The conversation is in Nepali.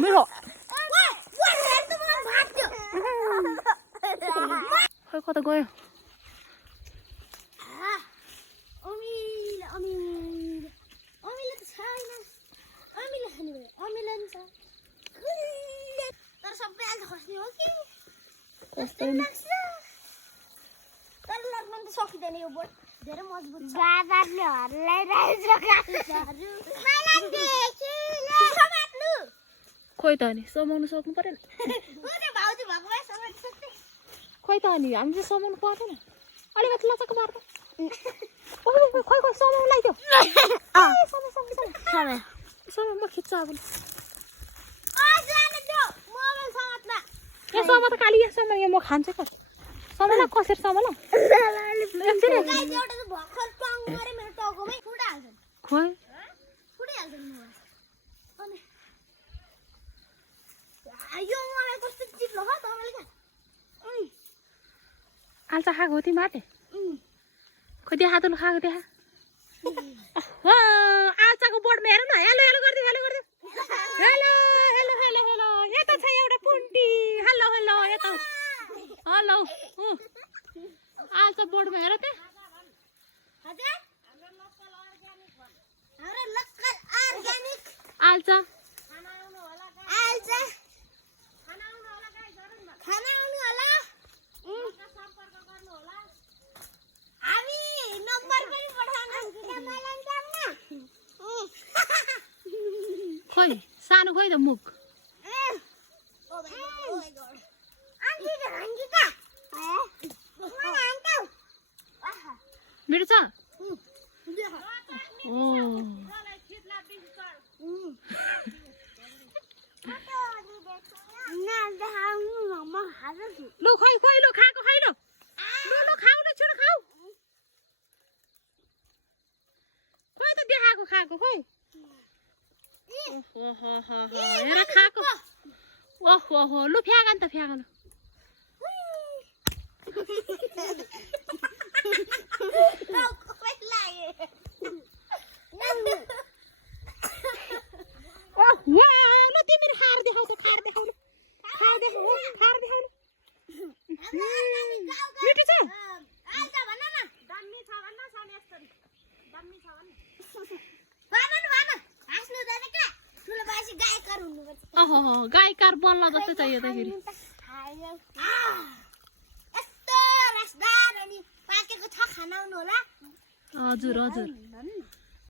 मेरो खै कता गयो सकिँदैन यो बोट धेरै मजबुत छ खोइ त अनि समाउनु सक्नु परेन खोइ त अनि हामी चाहिँ समाउनु पर्दैन अलिकति लचक मार्छ खोइ खोइ समाउनु लाग्यो समय म खिच्छु अब यहाँ समा त काली यहाँ समा यहाँ म खान्छु त समाला कसरी समाला खोइ आल्चा खाएको हो तिमीहरूले खोइ देखा त खाएको देखा आल्चाको बोर्डमा हेर न हेलो हेलो गरिदियो हेलो गरिदियो हेलो हेलो हेलो हेलो यता छ एउटा पुन्टी हेलो हेलो यता हेलो आल्चा बोर्डमा हेर त आल्चा खोइ सानो खोइ त मुख मेरो छ लु खोइ खोइ लु खाएको खै लु लु खाऊ न छोरा खाऊ खोइ त देखाएको खाएको खोइ हेर खाएको ओहो लु फ्याग नि त फ्याग लु ल तिमीले खाएर देखाउँछ खाएर देखाउनु खाएर देखाउनु खाएर देखाउनु मिठो छ ओहो गायकार बन्ला जस्तो चाहियो त फेरि यस्तो रसदार अनि पाकेको छ खानाउनु होला हजुर हजुर